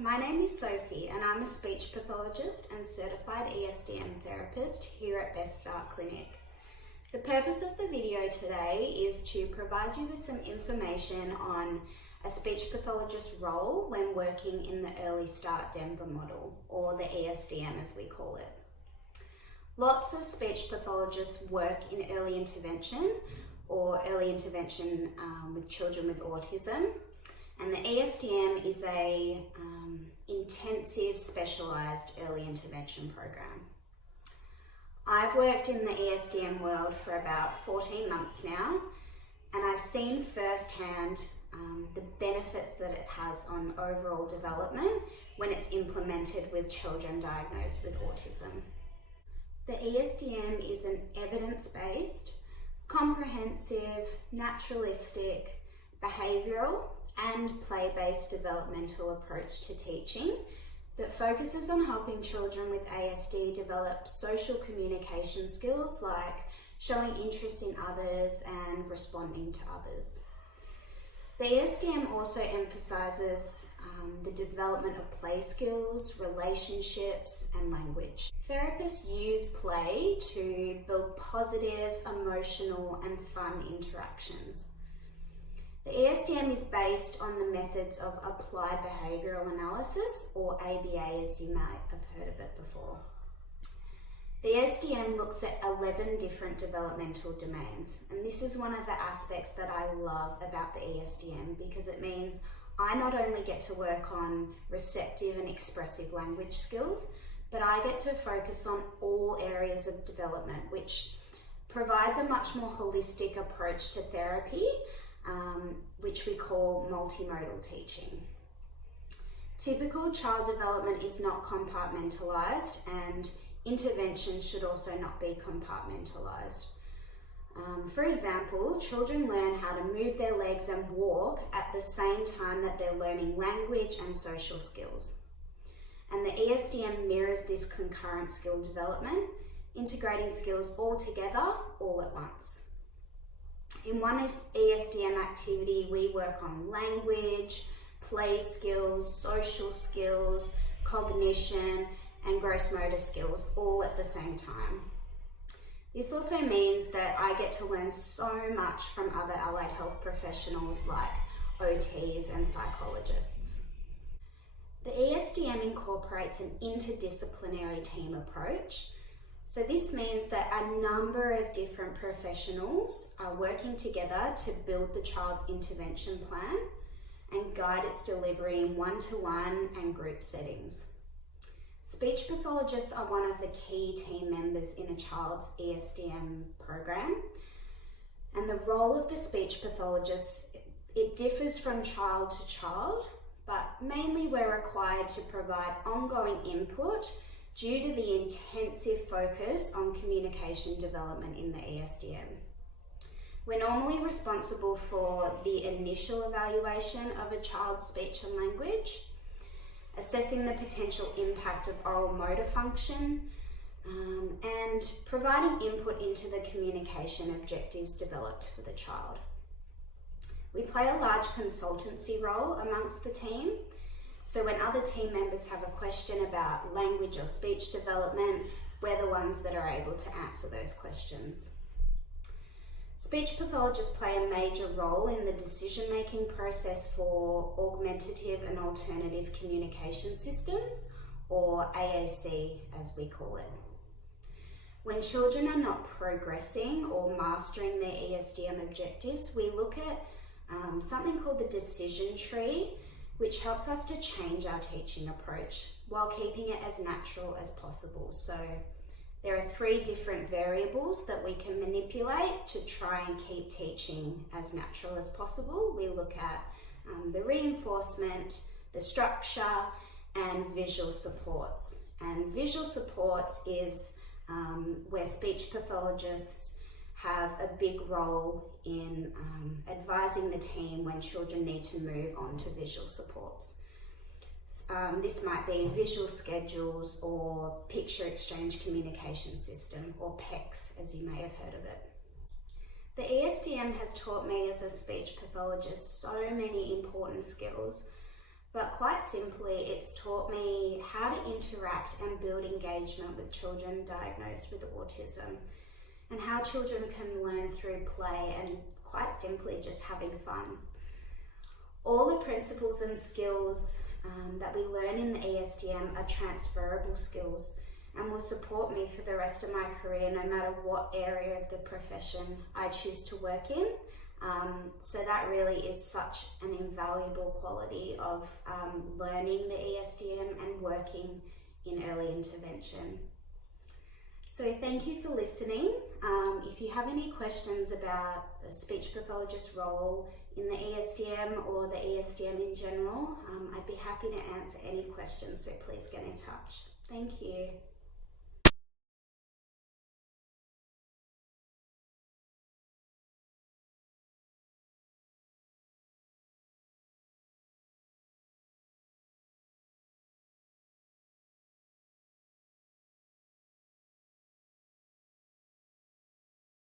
my name is Sophie and I'm a speech pathologist and certified ESDM therapist here at Best Start Clinic. The purpose of the video today is to provide you with some information on a speech pathologist role when working in the Early Start Denver model, or the ESDM as we call it. Lots of speech pathologists work in early intervention or early intervention with children with autism. And the ESDM is a intensive specialised early intervention program. I've worked in the ESDM world for about 14 months now, and I've seen firsthand the benefits that it has on overall development when it's implemented with children diagnosed with autism. The ESDM is an evidence-based, comprehensive, naturalistic, behavioural and play-based developmental approach to teaching that focuses on helping children with ASD develop social communication skills like showing interest in others and responding to others. The ESDM also emphasises the development of play skills, relationships and language. Therapists use play to build positive, emotional and fun interactions. The ESDM is based on the methods of applied behavioural analysis, or ABA as you might have heard of it before. The ESDM looks at 11 different developmental domains, and this is one of the aspects that I love about the ESDM because it means I not only get to work on receptive and expressive language skills, but I get to focus on all areas of development, which provides a much more holistic approach to therapy, which we call multimodal teaching. Typical child development is not compartmentalised, and interventions should also not be compartmentalised. For example, children learn how to move their legs and walk at the same time that they're learning language and social skills. And the ESDM mirrors this concurrent skill development, integrating skills all together, all at once. In one ESDM activity, we work on language, play skills, social skills, cognition, and gross motor skills all at the same time. This also means that I get to learn so much from other allied health professionals like OTs and psychologists. The ESDM incorporates an interdisciplinary team approach. So this means that a number of different professionals are working together to build the child's intervention plan and guide its delivery in one-to-one and group settings. Speech pathologists are one of the key team members in a child's ESDM program, and the role of the speech pathologist, it differs from child to child, but mainly we're required to provide ongoing input due to the intensive focus on communication development in the ESDM. We're normally responsible for the initial evaluation of a child's speech and language, assessing the potential impact of oral motor function, and providing input into the communication objectives developed for the child. We play a large consultancy role amongst the team. So when other team members have a question about language or speech development, we're the ones that are able to answer those questions. Speech pathologists play a major role in the decision-making process for augmentative and alternative communication systems, or AAC as we call it. When children are not progressing or mastering their ESDM objectives, we look at something called the decision tree, which helps us to change our teaching approach while keeping it as natural as possible. So there are 3 different variables that we can manipulate to try and keep teaching as natural as possible. We look at the reinforcement, the structure, and visual supports. And visual supports is where speech pathologists have a big role in advising the team when children need to move on to visual supports. This might be visual schedules or picture exchange communication system, or PECS as you may have heard of it. The ESDM has taught me as a speech pathologist so many important skills, but quite simply, it's taught me how to interact and build engagement with children diagnosed with autism, and how children can learn through play and quite simply just having fun. All the principles and skills that we learn in the ESDM are transferable skills and will support me for the rest of my career, no matter what area of the profession I choose to work in. So that really is such an invaluable quality of learning the ESDM and working in early intervention. So thank you for listening. If you have any questions about the speech pathologist role in the ESDM or the ESDM in general, I'd be happy to answer any questions, so please get in touch. Thank you.